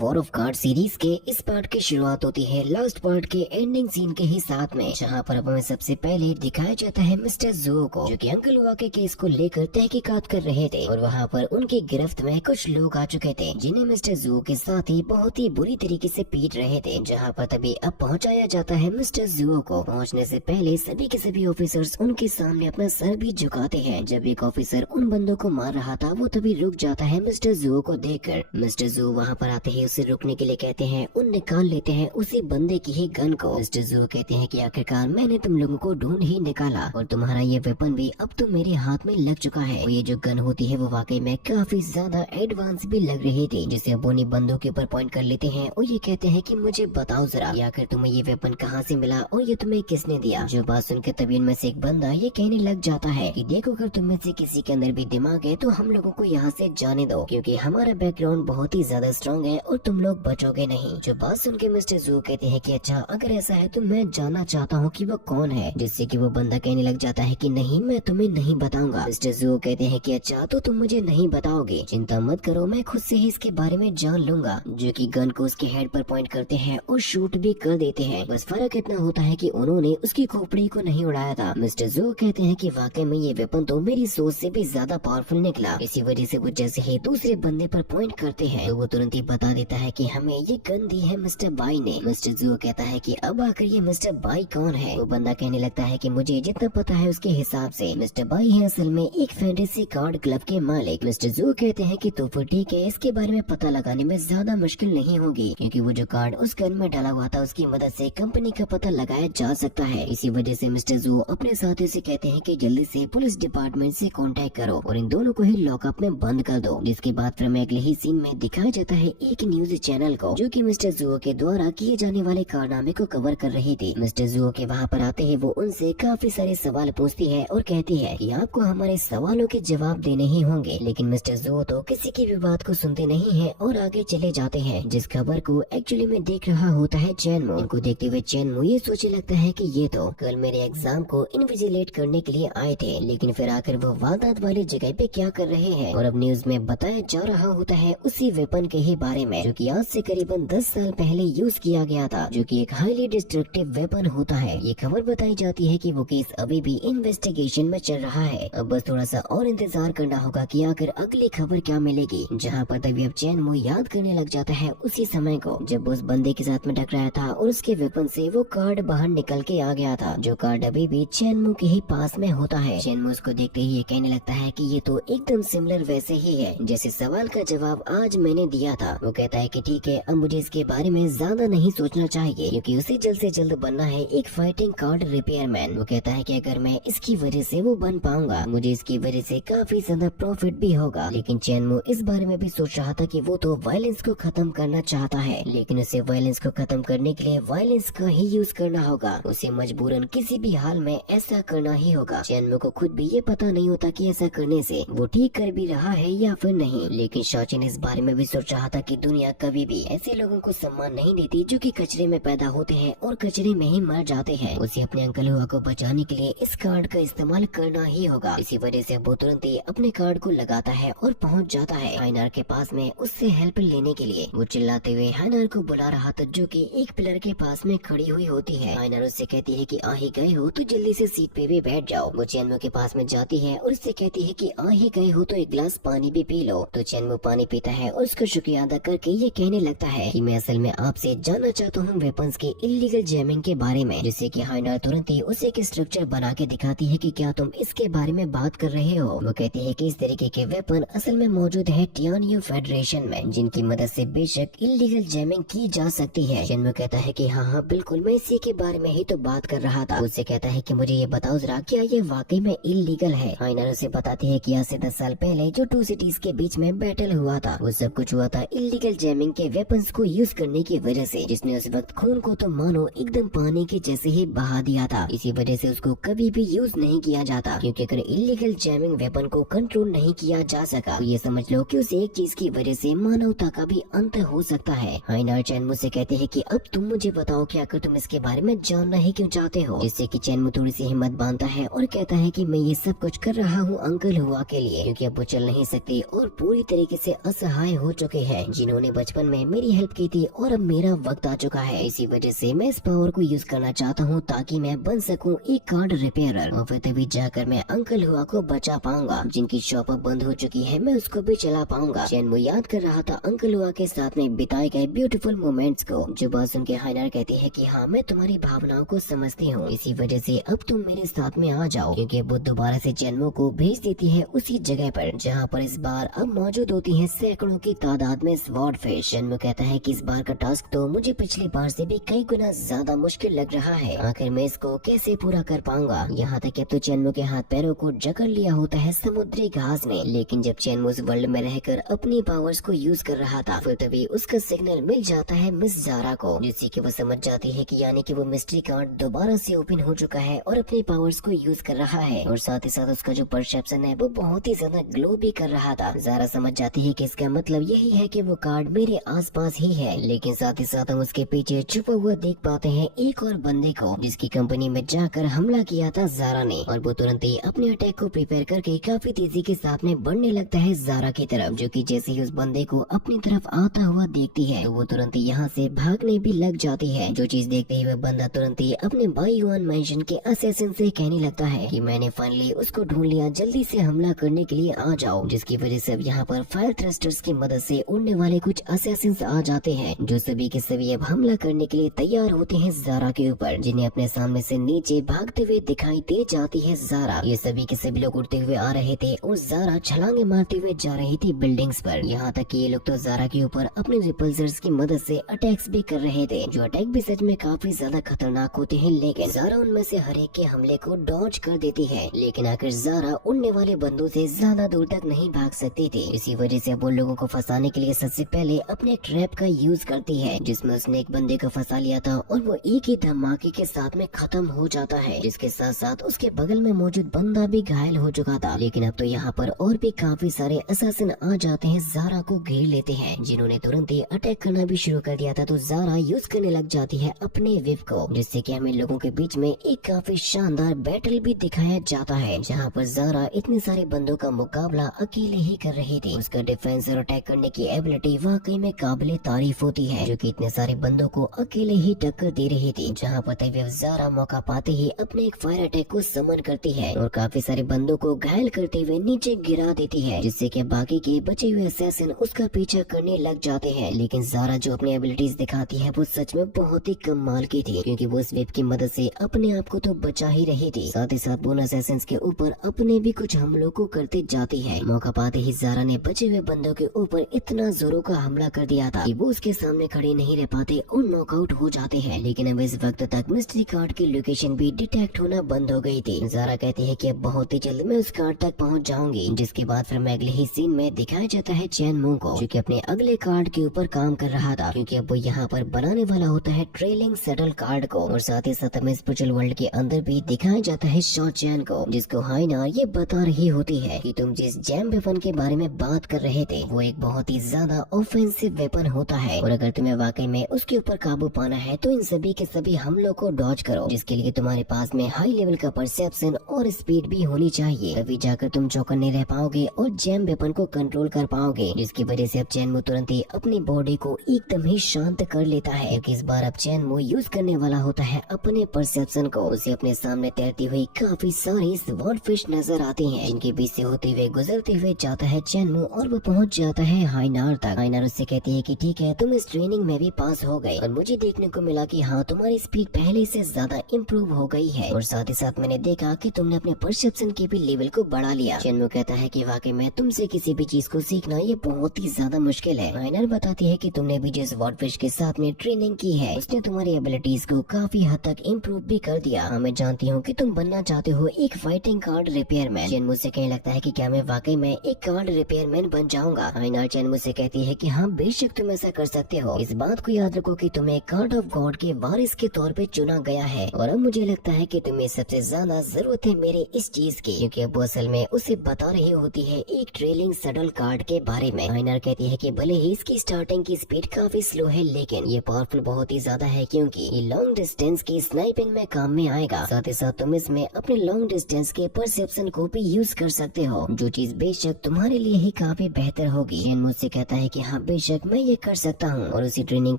War of card series के इस part की शुरुआत होती है लास्ट पार्ट के एंडिंग सीन के ही साथ में, जहाँ पर अब हमें सबसे पहले दिखाया जाता है मिस्टर जुओ को, जो कि अंकल हुआ के केस को लेकर तहकीकात कर रहे थे और वहाँ पर उनकी गिरफ्त में कुछ लोग आ चुके थे जिन्हें मिस्टर जुओ के साथ ही बहुत ही बुरी तरीके से पीट रहे थे। जहाँ पर तभी अब पहुँचाया जाता है मिस्टर जुओ को। पहुँचने से पहले सभी के सभी ऑफिसर्स उनके सामने अपना सर भी झुकाते हैं। जब एक ऑफिसर उन बंदों को मार रहा था वो तभी रुक जाता है मिस्टर जुओ को देखकर। मिस्टर जुओ वहाँ पर आते ही उसे रुकने के लिए कहते हैं और निकाल लेते हैं उसी बंदे की ही गन को। मिस्टर जुओ कहते हैं कि आखिरकार मैंने तुम लोगों को ढूंढ ही निकाला और तुम्हारा ये वेपन भी अब तो मेरे हाथ में लग चुका है। और ये जो गन होती है वो वाकई में काफी ज्यादा एडवांस भी लग रही थी, जिसे अब उन्हीं बंदों के ऊपर पॉइंट कर लेते हैं और ये कहते हैं कि मुझे बताओ जरा आखिर तुम्हें ये वेपन कहाँ से मिला और ये तुम्हें किसने दिया। जो बात सुनकर तभी उनमें से एक बंदा ये कहने लग जाता है कि देखो अगर तुम में से किसी के अंदर भी दिमाग है तो हम लोगों को यहाँ से जाने दो, क्योंकि हमारा बैकग्राउंड बहुत ही ज्यादा स्ट्रॉन्ग है और तुम लोग बचोगे नहीं। जो बात सुन के मिस्टर जू कहते हैं कि अच्छा अगर ऐसा है तो मैं जानना चाहता हूँ कि वो कौन है, जिससे कि वो बंदा कहने लग जाता है कि नहीं मैं तुम्हें नहीं बताऊंगा। मिस्टर जू कहते हैं कि अच्छा तो तुम मुझे नहीं बताओगे, चिंता मत करो मैं खुद से ही इसके बारे में जान लूंगा। जो कि गन को उसके हेड पर पॉइंट करते हैं और शूट भी कर देते हैं। बस फर्क इतना होता है कि उन्होंने उसकी खोपड़ी को नहीं उड़ाया था। मिस्टर जू कहते हैं कि वाकई में ये वेपन तो मेरी सोच से भी ज्यादा पावरफुल निकला। इसी वजह से वो जैसे ही दूसरे बंदे पर पॉइंट करते हैं तो वो तुरंत ही बता देता है कि हमें ये गन दी है मिस्टर बाई ने। मिस्टर जू कहता है कि अब आकर ये मिस्टर बाई कौन है। वो बंदा कहने लगता है कि मुझे जितना पता है उसके हिसाब से मिस्टर बाई है असल में एक फैंटेसी कार्ड क्लब के मालिक। मिस्टर जू कहते हैं कि तो फिर ठीक है, इसके बारे में पता लगाने में ज्यादा मुश्किल नहीं होगी, क्योंकि वो जो कार्ड उस गन में डाला हुआ था उसकी मदद से कंपनी का पता लगाया जा सकता है। इसी वजह से मिस्टर जू अपने साथियों से कहते हैं कि जल्दी से पुलिस डिपार्टमेंट से कांटेक्ट करो और इन दोनों को ही लॉकअप में बंद कर दो। जिसके बाद फिर हमें अगले ही सीन में दिखाया जाता है एक न्यूज चैनल को, जो कि मिस्टर जू के द्वारा किए जाने वाले कारनामे को कवर कर रही थी। मिस्टर जू के वहाँ पर आते ही वो उनसे काफी सारे सवाल पूछती है और कहती है कि आपको हमारे सवालों के जवाब देने ही होंगे। लेकिन मिस्टर जू तो किसी की भी बात को सुनते नहीं है और आगे चले जाते हैं। जिस खबर को एक्चुअली में देख रहा होता है चैनमो। इनको देखते हुए चैनमो ये सोचने लगता है कि ये तो कल मेरे एग्जाम को इन्विजिलेट करने के लिए आए थे, लेकिन फिर आकर वो वारदात वाली जगह पे क्या कर रहे हैं। और अब न्यूज में बताया जा रहा होता है उसी वेपन के ही बारे में, जो कि आज से करीबन 10 साल पहले यूज किया गया था, जो कि एक हाईली डिस्ट्रक्टिव वेपन होता है। ये खबर बताई जाती है कि वो केस अभी भी इन्वेस्टिगेशन में चल रहा है। अब बस थोड़ा सा और इंतजार करना होगा कि आखिर अगली खबर क्या मिलेगी। जहाँ पर तभी अब चैनमो याद करने लग जाता है उसी समय को जब उस बंदे के साथ में टकराया था और उसके वेपन से वो कार्ड बाहर निकल के आ गया था, जो कार्ड अभी भी चैनमो के ही पास में होता है। चैनमो उसको देखते ही ये कहने लगता है कि ये तो एकदम सिमिलर वैसे ही है जैसे सवाल का जवाब आज मैंने दिया था। वो कहता है कि ठीक है, अब मुझे इसके बारे में ज्यादा नहीं सोचना चाहिए, क्योंकि उसे जल्द से जल्द बनना है एक फाइटिंग कार्ड रिपेयरमैन। वो कहता है कि अगर मैं इसकी वजह से वो बन पाऊंगा मुझे इसकी वजह से काफी ज्यादा प्रॉफिट भी होगा। लेकिन चैनमो इस बारे में भी सोच रहा था कि वो तो वायलेंस को खत्म करना चाहता है, लेकिन उसे वायलेंस को खत्म करने के लिए वायलेंस का ही यूज करना होगा। उसे मजबूरन किसी भी हाल में ऐसा करना ही होगा। चैनमो को खुद भी ये पता नहीं होता कि ऐसा करने से वो ठीक कर भी रहा है या फिर नहीं। लेकिन शॉचिन इस बारे में भी सोच रहा था कि दुनिया कभी भी ऐसे लोगों को सम्मान नहीं देती जो कि कचरे में पैदा होते हैं और कचरे में ही मर जाते हैं। उसे अपने अंकल हुआ को बचाने के लिए इस कार्ड का इस्तेमाल करना ही होगा। इसी वजह से वो तुरंत ही अपने कार्ड को लगाता है और पहुंच जाता है हाइनार के पास में उससे हेल्प लेने के लिए। वो चिल्लाते हुए हाइनार को बुला रहा था, जो कि एक पिलर के पास में खड़ी हुई होती है। हाइनार उससे कहती है कि आ ही गए हो तो जल्दी से सीट पे भी बैठ जाओ। वो चैनमो के पास में जाती है और उससे कहती है कि आ ही गए हो तो एक गिलास पानी भी पी लो। तो चैनमो पानी पीता है और उसका शुक्रिया अदा करके ये कहने लगता है कि मैं असल में आपसे जानना चाहता हूँ वेपन्स के इलीगल जैमिंग के बारे में, जिससे कि हाइनार तुरंत ही उसे एक स्ट्रक्चर बना के दिखाती है कि क्या तुम इसके बारे में बात कर रहे हो। वो कहती है कि इस तरीके के वेपन असल में मौजूद है टियानियो फेडरेशन में, जिनकी मदद से बेशक इलीगल जैमिंग की जा सकती है। चैनमो कहता है कि हाँ बिल्कुल, मैं इसी के बारे में ही तो बात कर रहा था। उससे कहता है कि मुझे ये बताओ जरा क्या ये वाकई में इलीगल है। हाइनार उसे बताती है कि आज से 10 साल पहले जो टू सिटीज के बीच में बैटल हुआ था वो सब कुछ हुआ था इलीगल जैमिंग के वेपन्स को यूज करने की वजह से, जिसने उस वक्त खून को तो मानो एकदम पानी के जैसे ही बहा दिया था। इसी वजह से उसको कभी भी यूज नहीं किया जाता, क्योंकि अगर इलीगल जैमिंग वेपन को कंट्रोल नहीं किया जा सका तो ये समझ लो कि उस एक चीज की वजह से मानवता का भी अंत हो सकता है। हाइनार चैनमो से कहते हैं कि अब तुम मुझे बताओ कि आखिर तुम इसके बारे में जानना ही क्यों चाहते हो। जिससे कि चैनमो थोड़ी सी हिम्मत बांधता है और कहता है कि मैं ये सब कुछ कर रहा हूँ अंकल हुआ के लिए, क्योंकि अब वो चल नहीं सकते और पूरी तरीके से असहाय हो चुके हैं, जिन्होंने अपने बचपन में मेरी हेल्प की थी और अब मेरा वक्त आ चुका है। इसी वजह से मैं इस पावर को यूज करना चाहता हूँ ताकि मैं बन सकूँ एक कार्ड रिपेयरर और फिर तभी जाकर मैं अंकल हुआ को बचा पाऊंगा। जिनकी शॉप अब बंद हो चुकी है मैं उसको भी चला पाऊंगा। चैनमो याद कर रहा था अंकल हुआ के साथ में बिताए गए ब्यूटीफुल मोमेंट्स को। जो बात सुन के हाइनार कहती है कि हाँ मैं तुम्हारी भावनाओं को समझती हूँ, इसी वजह से अब तुम मेरे साथ में आ जाओ। क्योंकि वो दोबारा से चैनमो को भेज देती है उसी जगह पर जहाँ पर इस बार अब मौजूद होती है सैकड़ों की तादाद में स्वॉर्ड फिश। चैनमो कहता है कि इस बार का टास्क तो मुझे पिछली बार से भी कई गुना ज्यादा मुश्किल लग रहा है। आखिर मैं इसको कैसे पूरा कर पाऊंगा। यहाँ तक कि अब तो चैनमो के हाथ पैरों को जकड़ लिया होता है समुद्री घास ने। लेकिन जब चैनमो उस वर्ल्ड में रहकर अपनी पावर्स को यूज कर रहा था फिर तभी उसका सिग्नल मिल जाता है मिस जारा को, जिससे कि वो समझ जाती है कि यानी कि वो मिस्ट्री कार्ड दोबारा से ओपन हो चुका है और अपनी पावर्स को यूज कर रहा है। और साथ ही साथ उसका जो परसेप्शन है वो बहुत ही ज्यादा ग्लो भी कर रहा था। जारा समझ जाती है कि इसका मतलब यही है कि वो कार्ड मेरे आसपास ही है। लेकिन साथ ही साथ हम उसके पीछे छुपा हुआ देख पाते हैं एक और बंदे को जिसकी कंपनी में जाकर हमला किया था जारा ने। और वो तुरंत ही अपने अटैक को प्रिपेयर करके काफी तेजी के साथ में बढ़ने लगता है जारा की तरफ, जो कि जैसे ही उस बंदे को अपनी तरफ आता हुआ देखती है तो वो तुरंत ही यहाँ से भागने भी लग जाती है। जो चीज देखते ही वह बंदा तुरंत ही अपने बाईयुआन मेंशन के असैसिन से कहने लगता है कि मैंने फाइनली उसको ढूंढ लिया, जल्दी से हमला करने के लिए आ जाओ। जिसकी वजह से अब यहाँ पर फायर थ्रस्टर्स की मदद से उड़ने वाले कुछ असैसिन्स आ जाते हैं जो सभी के सभी अब हमला करने के लिए तैयार होते हैं जारा के ऊपर, जिन्हें अपने सामने से नीचे भागते हुए दिखाई दे जाती है जारा। ये सभी के सभी लोग उड़ते हुए आ रहे थे और जारा छलांगे मारते हुए जा रही थी बिल्डिंग्स पर। यहाँ तक कि ये लोग तो जारा के ऊपर अपने रिपल्सर्स की मदद से अटैक्स भी कर रहे थे, जो अटैक भी सच में काफी ज्यादा खतरनाक होते हैं। लेकिन जारा उनमें से हर एक के हमले को डॉज कर देती है। लेकिन आखिर जारा उड़ने वाले बंदों से ज्यादा दूर तक नहीं भाग सकती थी। इसी वजह से अब उन लोगों को फंसाने के लिए सबसे पहले अपने ट्रैप का यूज करती है, जिसमें उसने एक बंदे को फंसा लिया था और वो एक ही धमाके के साथ में खत्म हो जाता है। जिसके साथ साथ उसके बगल में मौजूद बंदा भी घायल हो चुका था। लेकिन अब तो यहाँ पर और भी काफी सारे असैसिन आ जाते हैं, जारा को घेर लेते हैं, जिन्होंने तुरंत ही अटैक करना भी शुरू कर दिया था। तो जारा यूज करने लग जाती है अपने विव को, जिससे कि हमें लोगों के बीच में एक काफी शानदार बैटल भी दिखाया जाता है, जहाँ पर जारा इतने सारे बंदों का मुकाबला अकेले ही कर रही थी। उसका डिफेंस और अटैक करने की एबिलिटी वाकई में काबिले तारीफ होती है, जो कि इतने सारे बंदों को अकेले ही टक्कर दे रही थी। जहाँ पर तभी जारा मौका पाते ही अपने एक फायर अटैक को समन करती है और काफी सारे बंदों को घायल करते हुए नीचे गिरा देती है, जिससे कि बाकी के बचे हुए असैसिन उसका पीछा करने लग जाते हैं। लेकिन जारा जो अपनी एबिलिटीज दिखाती है वो सच में बहुत ही कमाल की थी, क्योंकि वो इस वेब की मदद से अपने आप को तो बचा ही रही थी, साथ ही साथ वो असैसिन्स के ऊपर अपने भी कुछ हमलों को करते जाती है। मौका पाते ही जारा ने बचे हुए बंदों के ऊपर इतना जोरों का हमला कर दिया था कि वो उसके सामने खड़े नहीं रह पाते और नॉकआउट हो जाते हैं। लेकिन अब इस वक्त तक मिस्ट्री कार्ड की लोकेशन भी डिटेक्ट होना बंद हो गई थी। जारा कहती है कि अब बहुत ही जल्द मैं उस कार्ड तक पहुंच जाऊंगी। जिसके बाद फिर मैं अगले ही सीन में दिखाया जाता है चैनमो को, जो कि अपने अगले कार्ड के ऊपर काम कर रहा था, क्योंकि अब वो यहाँ पर बनाने वाला होता है ट्रेलिंग सटल कार्ड को। और साथ ही साथ हमें स्पिरिचुअल वर्ल्ड के अंदर भी दिखाया जाता है शॉ चैन को, जिसको हाइनार ये बता रही होती है कि तुम जिस जैम वेपन के बारे में बात कर रहे थे वो एक बहुत ही ज्यादा ऑफेंसिव वेपन होता है, और अगर तुम्हें वाकई में उसके ऊपर काबू पाना है तो इन सभी के सभी हमलों को डॉज करो, जिसके लिए तुम्हारे पास में हाई लेवल का परसेप्शन और स्पीड भी होनी चाहिए। तभी जाकर तुम चौकन्ने रह पाओगे और जैम वेपन को कंट्रोल कर पाओगे। जिसकी वजह से अब चैनमो तुरंत ही अपनी बॉडी को एकदम ही शांत कर लेता है, क्योंकि इस बार अब चैनमो यूज करने वाला होता है अपने परसेप्शन को। उसे अपने सामने तैरती हुई काफी सारी स्वॉर्ड फिश नजर आती हैं, जिनके बीच से होते हुए गुजरते हुए जाता है चैनमो और वो पहुंच जाता है हाइनार तक। हाइनार उससे कहती है कि ठीक है तुम इस ट्रेनिंग में भी पास हो गए और मुझे देखने को मिला कि हाँ तुम्हारी स्पीड पहले से ज्यादा इम्प्रूव हो गई है, और साथ ही साथ मैंने देखा कि तुमने अपने परसेप्शन के भी लेवल को बढ़ा लिया। चैनमो कहता है कि वाकई में तुमसे किसी भी चीज को सीखना ये बहुत ही ज्यादा मुश्किल है। हाइनार बताती है कि तुमने भी जिस स्वॉर्ड फिश के साथ में ट्रेनिंग की है उसने तुम्हारी एबिलिटीज को काफी हद तक इम्प्रूव भी कर दिया। हाँ मैं जानती हूँ कि तुम बनना चाहते हो एक फाइटिंग कार्ड रिपेयरमैन। चैनमो से कहने लगता है कि क्या मैं वाकई में एक कार्ड रिपेयरमैन बन जाऊंगा। हाइनार चैनमो से कहती है कि हाँ बेशक तुम ऐसा कर सकते हो। इस बात को याद रखो कि तुम्हें कार्ड ऑफ गॉड के वारिस के तौर पे चुना गया है, और अब मुझे लगता है कि तुम्हें सबसे ज्यादा जरूरत है मेरे इस चीज की, क्योंकि अब वो असल में उसे बता रही होती है एक ट्रेलिंग सडल कार्ड के बारे में। हाइनार कहती है कि भले ही इसकी स्टार्टिंग की स्पीड काफी स्लो है लेकिन ये पावरफुल बहुत ही ज्यादा है, क्योंकि ये लॉन्ग डिस्टेंस की स्नाइपिंग में काम में आएगा। साथ ही साथ तुम इसमें अपने लॉन्ग डिस्टेंस के परसेप्शन को भी यूज कर सकते हो, जो चीज बेशक तुम्हारे लिए ही काफी बेहतर होगी। चैनमो से कहता है कि हाँ हाँ बेशक मैं ये कर सकता हूँ। और उसी ट्रेनिंग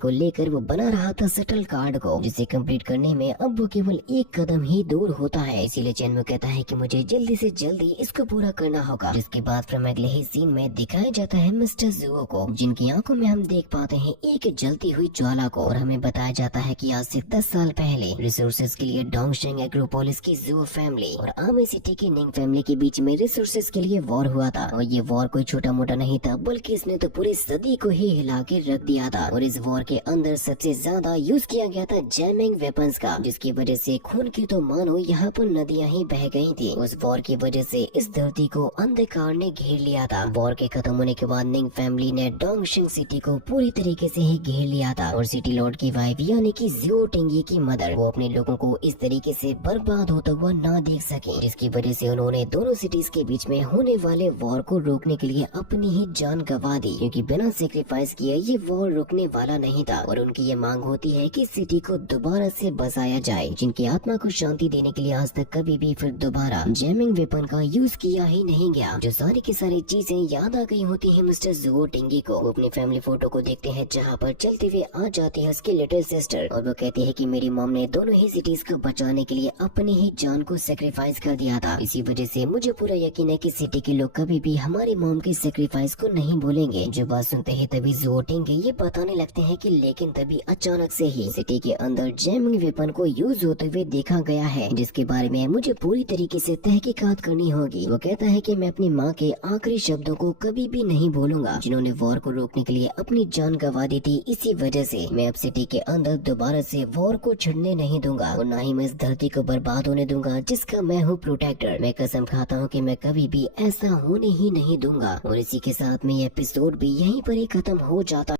को लेकर वो बना रहा था शटल कार्ड को, जिसे कंप्लीट करने में अब वो केवल एक कदम ही दूर होता है। इसीलिए चैनमो कहता है कि मुझे जल्दी से जल्दी इसको पूरा करना होगा। जिसके बाद फिर अगले ही सीन में दिखाया जाता है मिस्टर जुओ को, जिनकी आंखों में हम देख पाते हैं एक जलती हुई ज्वाला को। और हमें बताया जाता है कि आज से 10 साल पहले रिसोर्सेज के लिए डोंगशेंग एग्रोपोलिस की जुओ फैमिली और आमे सिटी की निंग फैमिली के बीच में रिसोर्सेज के लिए वॉर हुआ था। और ये वॉर कोई छोटा मोटा नहीं था, बल्कि इसने तो पूरी सदी को ही हिला के रख दिया था। और इस वॉर के अंदर सबसे ज्यादा यूज किया गया था जैमिंग वेपन्स का, जिसकी वजह से खून की तो मानो यहाँ पर नदियाँ ही बह गई थी। उस वॉर की वजह से इस धरती को अंधकार ने घेर लिया था। वॉर के खत्म होने के बाद निंग फैमिली ने डोंगशिंग सिटी को पूरी तरीके से ही घेर लिया था। और सिटी लॉर्ड की वाइफ यानी कि जियो टिंगी की मदर, वो अपने लोगों को इस तरीके से बर्बाद होता हुआ ना देख सके, जिसकी वजह से उन्होंने दोनों सिटीज के बीच में होने वाले वॉर को रोकने के लिए अपनी ही जान गंवा दी, क्योंकि बिना सेक्रीफाइस किए ये वॉर रुकने वाला नहीं था। और उनकी ये मांग होती है कि सिटी को दोबारा से बसाया जाए, जिनकी आत्मा को शांति देने के लिए आज तक कभी भी फिर दोबारा जैमिंग वेपन का यूज किया ही नहीं गया। जो सारी की सारी चीजें याद आ गई होती है मिस्टर जुओ टिंगी को। वो अपनी फैमिली फोटो को देखते हैं, जहाँ पर चलते हुए आ जाती है उसकी लिटिल सिस्टर, और वो कहती है कि मेरी मॉम ने दोनों ही सिटीज को बचाने के लिए अपनी ही जान को सेक्रीफाइस कर दिया था। इसी वजह से मुझे पूरा यकीन है कि सिटी के लोग कभी भी हमारी मॉम के सेक्रीफाइस को नहीं भूलेंगे। जो बात सुनते ही तभी जुओ टिंगी ये बताने लगते हैं कि लेकिन तभी अचानक से ही सिटी के अंदर जैमिंग वेपन को यूज होते हुए देखा गया है, जिसके बारे में मुझे पूरी तरीके से तहकीकात करनी होगी। वो कहता है कि मैं अपनी माँ के आखिरी शब्दों को कभी भी नहीं भूलूंगा, जिन्होंने वॉर को रोकने के लिए अपनी जान गंवा दी थी। इसी वजह से मैं अब सिटी के अंदर दोबारा से वॉर को छिड़ने नहीं दूंगा, और न ही मैं इस धरती को बर्बाद होने दूंगा जिसका मैं हूँ प्रोटेक्टर। मैं कसम खाता हूँ कि मैं कभी भी ऐसा होने ही नहीं दूंगा। और इसी के साथ में ये एपिसोड भी यहीं पर ही खत्म हो जाता